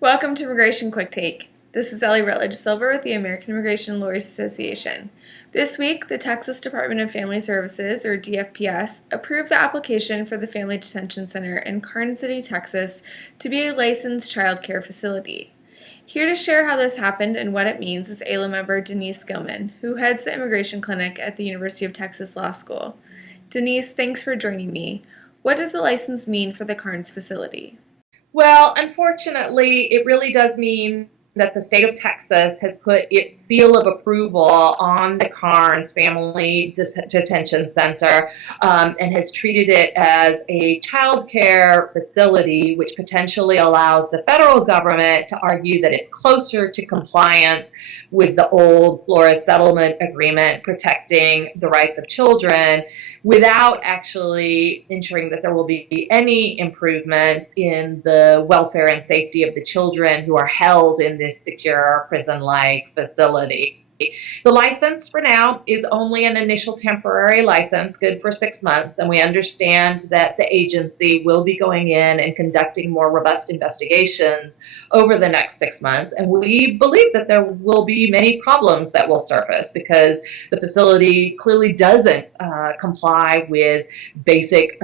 Welcome to Immigration Quicktake. This is Ellie Rutledge Silver with the American Immigration Lawyers Association. This week, the Texas Department of Family Services, or DFPS, approved the application for the Family Detention Center in Karnes City, Texas, to be a licensed child care facility. Here to share how this happened and what it means is AILA member Denise Gilman, who heads the immigration clinic at the University of Texas Law School. Denise, thanks for joining me. What does the license mean for the Karnes facility? Well, unfortunately, it really does mean that the state of Texas has put its seal of approval on the Karnes Family Detention Center and has treated it as a child care facility, which potentially allows the federal government to argue that it's closer to compliance with the old Flores Settlement Agreement protecting the rights of children, without actually ensuring that there will be any improvements in the welfare and safety of the children who are held in this secure prison-like facility. The license for now is only an initial temporary license, good for 6 months, and we understand that the agency will be going in and conducting more robust investigations over the next 6 months, and we believe that there will be many problems that will surface because the facility clearly doesn't comply with basic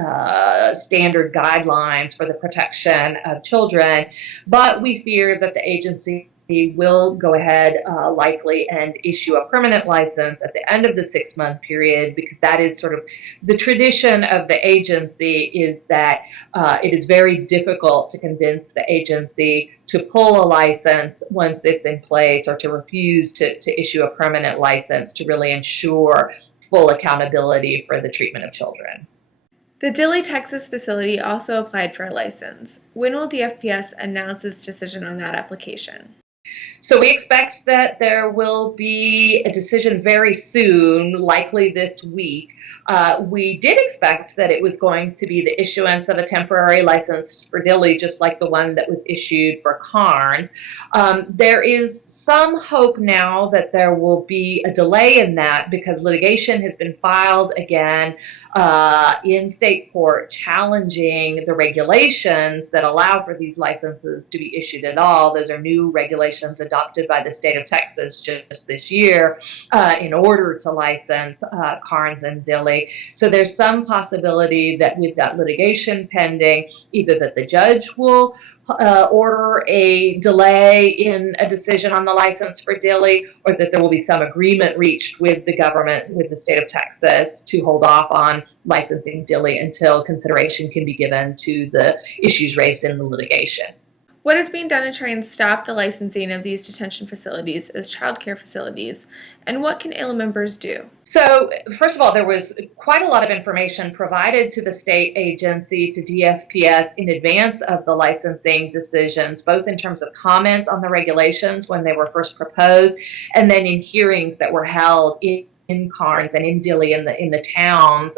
standard guidelines for the protection of children, but we fear that the agency will go ahead likely and issue a permanent license at the end of the 6-month period, because that is sort of the tradition of the agency, is that it is very difficult to convince the agency to pull a license once it's in place, or to refuse to issue a permanent license to really ensure full accountability for the treatment of children. The Dilley, Texas facility also applied for a license. When will DFPS announce its decision on that application? So we expect that there will be a decision very soon, likely this week. We did expect that it was going to be the issuance of a temporary license for Dilley, just like the one that was issued for Karnes. There is some hope now that there will be a delay in that, because litigation has been filed again in state court challenging the regulations that allow for these licenses to be issued at all. Those are new regulations adopted by the state of Texas just this year in order to license Karnes and Dilley. So there's some possibility that with that litigation pending, either that the judge will order a delay in a decision on the license for Dilley, or that there will be some agreement reached with the government, with the state of Texas, to hold off on licensing Dilley until consideration can be given to the issues raised in the litigation. What is being done to try and stop the licensing of these detention facilities as child care facilities, and what can AILA members do? So, first of all, there was quite a lot of information provided to the state agency, to DFPS, in advance of the licensing decisions, both in terms of comments on the regulations when they were first proposed, and then in hearings that were held in Karnes and in Dilley, in the towns,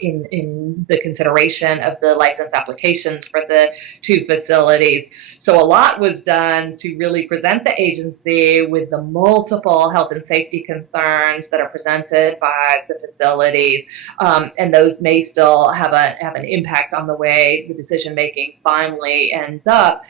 in the consideration of the license applications for the two facilities. So a lot was done to really present the agency with the multiple health and safety concerns that are presented by the facilities, and those may still have an impact on the way the decision making finally ends up.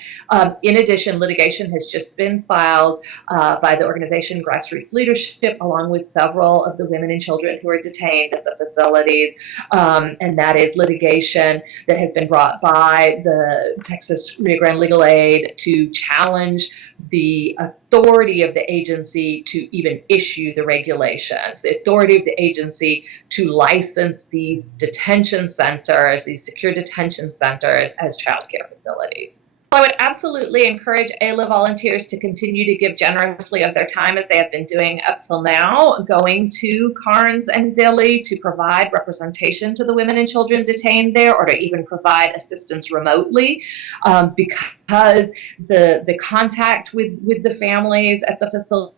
In addition, litigation has just been filed by the organization Grassroots Leadership, along with several of the women and children who are detained at the facilities, and that is litigation that has been brought by the Texas Rio Grande Legal Aid to challenge the authority of the agency to even issue the regulations, the authority of the agency to license these detention centers, these secure detention centers, as child care facilities. I would absolutely encourage AILA volunteers to continue to give generously of their time, as they have been doing up till now, going to Karnes and Dilley to provide representation to the women and children detained there, or to even provide assistance remotely, because the contact with the families at the facility,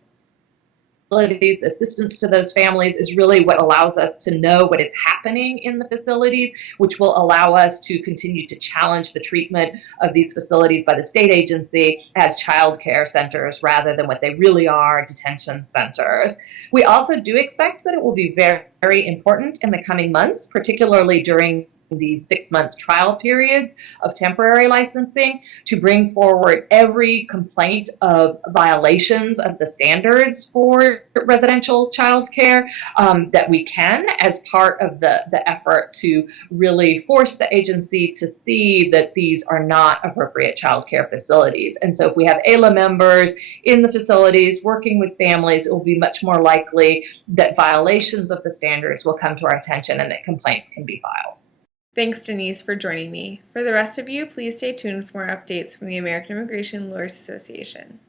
the assistance to those families, is really what allows us to know what is happening in the facilities, which will allow us to continue to challenge the treatment of these facilities by the state agency as child care centers rather than what they really are, detention centers. We also do expect that it will be very, very important in the coming months, particularly during these 6-month trial periods of temporary licensing to bring forward every complaint of violations of the standards for residential childcare that we can, as part of the effort to really force the agency to see that these are not appropriate childcare facilities. And so if we have AILA members in the facilities working with families, it will be much more likely that violations of the standards will come to our attention and that complaints can be filed. Thanks, Denise, for joining me. For the rest of you, please stay tuned for more updates from the American Immigration Lawyers Association.